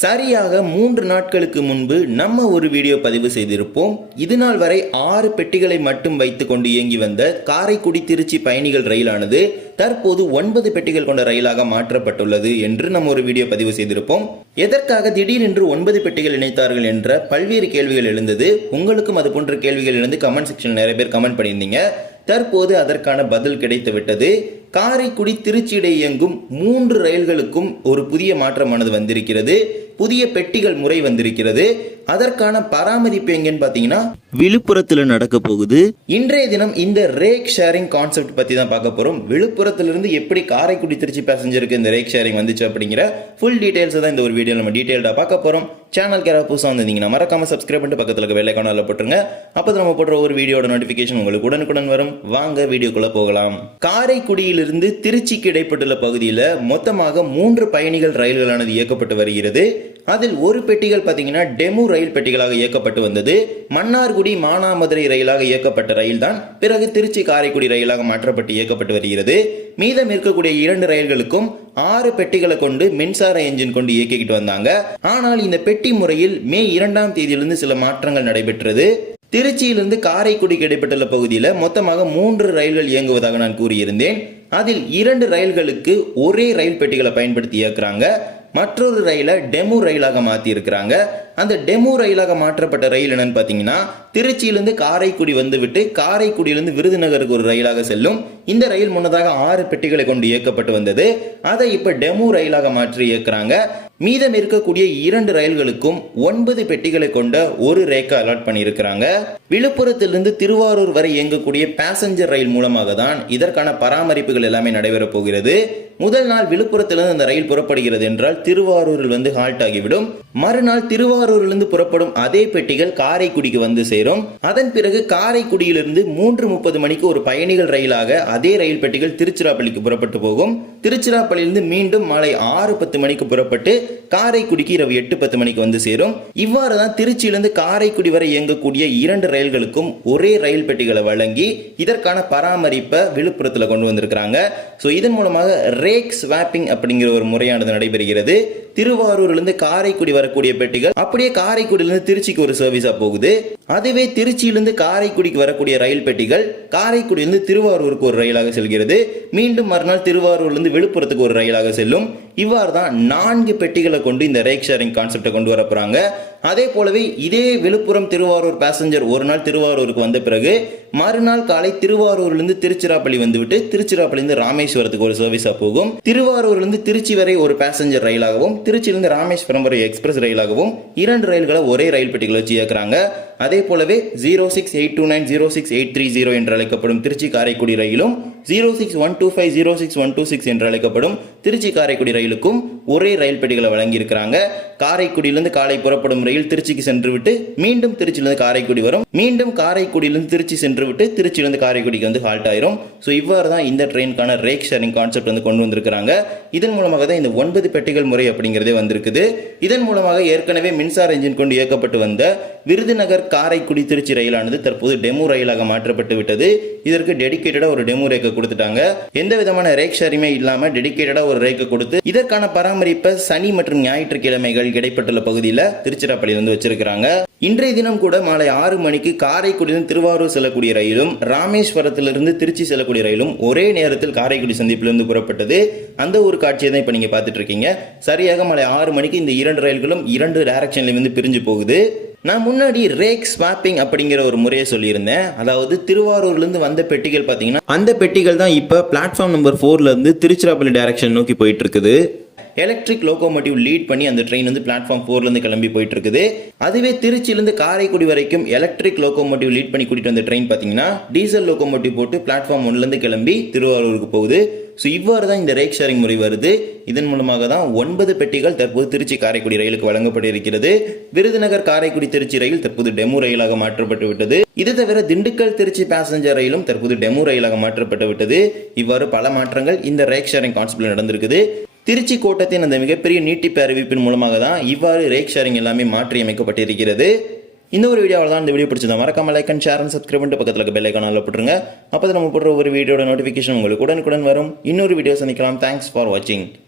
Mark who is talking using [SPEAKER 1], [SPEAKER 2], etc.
[SPEAKER 1] சரியாக மூன்று நாட்களுக்கு முன்பு நம்ம ஒரு வீடியோ பதிவு செய்திருப்போம். இது நாள் வரை ஆறு பெட்டிகளை மட்டும் வைத்து கொண்டு இயங்கி வந்த காரைக்குடி திருச்சி பயணிகள் ரயிலானது தற்போது ஒன்பது பெட்டிகள் கொண்ட ரயிலாக மாற்றப்பட்டுள்ளது என்று நம்ம ஒரு வீடியோ பதிவு செய்திருப்போம். எதற்காக திடீரென்று ஒன்பது பெட்டிகள் இணைத்தார்கள் என்ற பல்வேறு கேள்விகள் எழுந்தது. உங்களுக்கும் அது போன்ற கேள்விகள் எழுந்து கமெண்ட் செக்ஷன் நிறைய பேர் கமெண்ட் பண்ணியிருந்தீங்க. தற்போது அதற்கான பதில் கிடைத்து விட்டது காரைக்குடி திருச்சியிட இயங்கும் மூன்று ரயில்களுக்கும் ஒரு புதிய மாற்றமானது வந்திருக்கிறது. புதிய பெட்டிகள் முறை வந்திருக்கிறது. அதற்கான பராமரிப்பு எங்கன்னு பார்த்தீங்கன்னா விழுப்புரத்தில் நடக்க போகுது. இன்றைய தினம் இந்த ரேக் ஷேரிங் கான்செப்ட் பத்தி தான் பார்க்க போறோம். விழுப்புரத்திலிருந்து எப்படி காரைக்குடி திருச்சி பேசஞ்சருக்கு இந்த ரேக் ஷேரிங் வந்துச்சு அப்படிங்கிற ஃபுல் டீடைல்ஸ் தான் இந்த ஒரு வீடியோ நம்ம டீடைல்டா பார்க்க போறோம். சேனல் யாராவது புதுசாக வந்திருந்தீங்கன்னா மறக்காம சப்ஸ்கிரைப் பண்ணிட்டு பக்கத்தில் இருக்க வெள்ளை காணல போட்டுருங்க. அப்போ நம்ம போடுற ஒரு வீடியோட நோட்டிஃபிகேஷன் உங்களுக்கு உடனுக்குடன் வரும். வாங்க வீடியோக்குள்ள போகலாம். காரைக்குடியில் காரைக்குடியிலிருந்து திருச்சிக்கு இடைப்பட்டுள்ள பகுதியில் மொத்தமாக மூன்று பயணிகள் ரயில்களானது இயக்கப்பட்டு வருகிறது. அதில் ஒரு பெட்டிகள் பார்த்தீங்கன்னா டெமு ரயில் பெட்டிகளாக இயக்கப்பட்டு வந்தது. மன்னார்குடி மானாமதுரை ரயிலாக இயக்கப்பட்ட ரயில் தான் பிறகு திருச்சி காரைக்குடி ரயிலாக மாற்றப்பட்டு இயக்கப்பட்டு வருகிறது. மீதம் இருக்கக்கூடிய இரண்டு ரயில்களுக்கும் ஆறு பெட்டிகளை கொண்டு மின்சார என்ஜின் கொண்டு இயக்கிக்கிட்டு வந்தாங்க. ஆனால் இந்த பெட்டி முறையில் மே இரண்டாம் தேதியிலிருந்து சில மாற்றங்கள் நடைபெற்றது. திருச்சியிலிருந்து காரைக்குடிக்கு இடைப்பட்டுள்ள பகுதியில் மொத்தமாக மூன்று ரயில்கள் இயங்குவதாக நான் கூறியிருந்தேன். அதில் இரண்டு ரயில்களுக்கு ஒரே ரயில் பெட்டிகளை பயன்படுத்தி இயக்குறாங்க. மற்றொரு ரயிலை டெமு ரயிலாக மாற்றியிருக்கிறாங்க அந்த டெமு ரயிலாக மாற்றப்பட்ட ரயில் என்னன்னு பார்த்தீங்கன்னா திருச்சியிலேருந்து காரைக்குடி வந்துவிட்டு காரைக்குடியிலிருந்து விருதுநகருக்கு ஒரு ரயிலாக செல்லும். இந்த ரயில் முன்னதாக ஆறு பெட்டிகளை கொண்டு இயக்கப்பட்டு வந்தது. அதை இப்போ டெமு ரயிலாக மாற்றி இயக்குறாங்க. மீதம் இருக்கக்கூடிய இரண்டு ரயில்களுக்கும் ஒன்பது பெட்டிகளை கொண்ட ஒரு ரேக்கை அலாட் பண்ணியிருக்கிறாங்க. விழுப்புரத்திலிருந்து திருவாரூர் வரை இயங்கக்கூடிய பேசஞ்சர் ரயில் மூலமாக தான் இதற்கான பராமரிப்புகள் எல்லாமே நடைபெறப் போகிறது. முதல் நாள் விழுப்புரத்திலிருந்து அந்த ரயில் புறப்படுகிறது என்றால் திருவாரூரில் வந்து ஹால்ட் ஆகிவிடும். மறுநாள் திருவாரூரிலிருந்து புறப்படும் அதே பெட்டிகள் காரைக்குடிக்கு வந்து சேரும். அதன் பிறகு காரைக்குடியிலிருந்து மூன்று முப்பது மணிக்கு ஒரு பயணிகள் ரயிலாக அதே ரயில் பெட்டிகள் திருச்சிராப்பள்ளிக்கு புறப்பட்டு போகும். திருச்சிராப்பள்ளியிலிருந்து மீண்டும் மாலை ஆறு பத்து மணிக்கு புறப்பட்டு காரைக்குடிக்கு இரவு எட்டு பத்து மணிக்கு வந்து சேரும். இவ்வாறு தான் திருச்சியிலிருந்து காரைக்குடி வரை இயங்கக்கூடிய இரண்டு ரயில்களுக்கும் ஒரே ரயில் பெட்டிகளை வழங்கி இதற்கான பராமரிப்பை விழுப்புரத்தில் கொண்டு வந்திருக்கிறாங்க. ஸோ இதன் மூலமாக ரேக் ஸ்வாப்பிங் அப்படிங்கிற ஒரு முறையானது நடைபெறுகிறது. திருவாரூர்லேருந்து காரைக்குடி வரக்கூடிய பெட்டிகள் அப்படியே காரைக்குடியிலிருந்து திருச்சிக்கு ஒரு சர்வீஸாக போகுது. அதுவே திருச்சியிலிருந்து காரைக்குடிக்கு வரக்கூடிய ரயில் பெட்டிகள் காரைக்குடியிலிருந்து திருவாரூருக்கு ஒரு ரயிலாக செல்கிறது. மீண்டும் மறுநாள் திருவாரூர்லேருந்து விழுப்புரத்துக்கு ஒரு ரயிலாக செல்லும். இவ்வாறு தான் நான்கு பெட்டிகளை கொண்டு இந்த ரேக் ஷேரிங் கான்செப்டை கொண்டு வர அதே போலவே இதே விழுப்புரம் திருவாரூர் பேசஞ்சர் ஒரு நாள் திருவாரூருக்கு வந்த பிறகு மறுநாள் காலை திருவாரூர்லேருந்து திருச்சிராப்பள்ளி வந்துவிட்டு திருச்சிராப்பள்ளியிருந்து ராமேஸ்வரத்துக்கு ஒரு சர்வீஸாக போகும். திருவாரூர்லேருந்து திருச்சி வரை ஒரு பேசஞ்சர் ரயிலாகவும் திருச்சியிலிருந்து ராமேஸ்வரம் வரை எக்ஸ்பிரஸ் ரயிலாகவும் இரண்டு ரயில்களை ஒரே ரயில் பெட்டிகள் வச்சு இயக்குறாங்க. அதே போலவே zero six eight two nine zero six eight three zero என்று அழைக்கப்படும் திருச்சி காரைக்குடி ரயிலும் zero six one two five zero six one two six என்று அழைக்கப்படும் திருச்சி காரைக்குடி ரயிலுக்கும் ஒரே ரயில் பெட்டிகளை வழங்கியிருக்கிறாங்க. காரைக்குடியிலிருந்து காலை புறப்படும் ரயில் திருச்சிக்கு சென்று விட்டு மீண்டும் திருச்சியிலிருந்து காரைக்குடி வரும். மீண்டும் காரைக்குடியிலிருந்து திருச்சி சென்று விட்டு திருச்சியிலிருந்து காரைக்குடிக்கு வந்து ஹால்ட் ஆயிரும். ஸோ இவ்வாறு தான் இந்த ட்ரெயினுக்கான ரேக் ஷேரிங் கான்செப்ட் வந்து கொண்டு வந்திருக்கிறாங்க. இதன் மூலமாக தான் இந்த ஒன்பது பெட்டிகள் முறை அப்படிங்கிறதே வந்திருக்குது. இதன் மூலமாக ஏற்கனவே மின்சார என்ஜின் கொண்டு இயக்கப்பட்டு வந்த விருதுநகர் காரைக்குடி திருச்சி ரயிலானது தற்போது டெமோ ரயிலாக மாற்றப்பட்டு விட்டது. இதற்கு டெடிகேட்டடாக ஒரு டெமோ ரேக்கை கொடுத்துட்டாங்க. எந்த விதமான ரேக் ஷேரிமே இல்லாமல் டெடிகேட்டடாக ஒரு ரேக்கு கொடுத்து இதற்கான பராமரிப்பை சனி மற்றும் ஞாயிற்றுக்கிழமைகள் இடைப்பட்டுள்ள பகுதியில் திருச்சிராப்பள்ளி வந்து வச்சிருக்கிறாங்க. இன்றைய தினம் கூட மாலை ஆறு மணிக்கு காரைக்குடியிலிருந்து திருவாரூர் செல்லக்கூடிய ரயிலும் ராமேஸ்வரத்திலிருந்து திருச்சி செல்லக்கூடிய ரயிலும் ஒரே நேரத்தில் காரைக்குடி சந்திப்பிலிருந்து புறப்பட்டது. அந்த ஒரு காட்சியை தான் இப்போ நீங்கள் பார்த்துட்டு இருக்கீங்க. சரியாக மாலை ஆறு மணிக்கு இந்த இரண்டு ரயில்களும் இரண்டு டைரக்ஷன்ல பிரிஞ்சு போகுது. நான் முன்னாடி ரேக் ஸ்வாப்பிங் அப்படிங்கிற ஒரு முறையை சொல்லியிருந்தேன். அதாவது திருவாரூர்லேருந்து வந்த பெட்டிகள் பார்த்தீங்கன்னா அந்த பெட்டிகள் தான் இப்போ பிளாட்ஃபார்ம் நம்பர் ஃபோர்லேருந்து திருச்சிராப்பள்ளி டைரக்ஷன் நோக்கி போயிட்டு இருக்குது. எலக்ட்ரிக் லோகோமோட்டிவ் லீட் பண்ணி அந்த ட்ரெயின் வந்து பிளாட்ஃபார்ம் ஃபோர்லேருந்து கிளம்பி போயிட்டு இருக்குது அதுவே திருச்சியிலேருந்து காரைக்குடி வரைக்கும் எலக்ட்ரிக் லோகோமோட்டிவ் லீட் பண்ணி கூட்டிட்டு வந்த ட்ரெயின் பார்த்தீங்கன்னா டீசல் லோகோமோட்டிவ் போட்டு பிளாட்ஃபார்ம் ஒன்லேருந்து கிளம்பி திருவாரூருக்கு போகுது. ஸோ இவ்வாறு தான் இந்த ரேக் ஷேரிங் முறை வருது. இதன் மூலமாக தான் ஒன்பது பெட்டிகள் தற்போது திருச்சி காரைக்குடி ரயிலுக்கு வழங்கப்பட்டிருக்கிறது. விருதுநகர் காரைக்குடி திருச்சி ரயில் தற்போது டெமு ரயிலாக மாற்றப்பட்டு விட்டது. இது தவிர திண்டுக்கல் திருச்சி பேசஞ்சர் ரயிலும் தற்போது டெமு ரயிலாக மாற்றப்பட்டு விட்டது. இவ்வாறு பல மாற்றங்கள் இந்த ரேக் ஷேரிங் கான்செப்டில் நடந்திருக்குது. திருச்சி கோட்டத்தின் அந்த மிகப்பெரிய நீட்டிப்பு அறிவிப்பின் மூலமாக தான் இவ்வாறு ரேக் ஷேரிங் எல்லாமே மாற்றி அமைக்கப்பட்டிருக்கிறது. இந்த ஒரு வீடியோவில் தான் இந்த வீடியோ பிடிச்சதா மறக்காம like and share and subscribe பண்ணிட்டு பக்கத்தில் இருக்க பெல் ஐக்கானில் போட்டுருங்க. அப்போ நம்ம போடுற ஒரு வீடியோட நோட்டிஃபிகேஷன் உங்களுக்கு உடனுக்குடன் வரும். இன்னொரு வீடியோ சந்திக்கலாம். தேங்க்ஸ் ஃபார் வாட்சிங்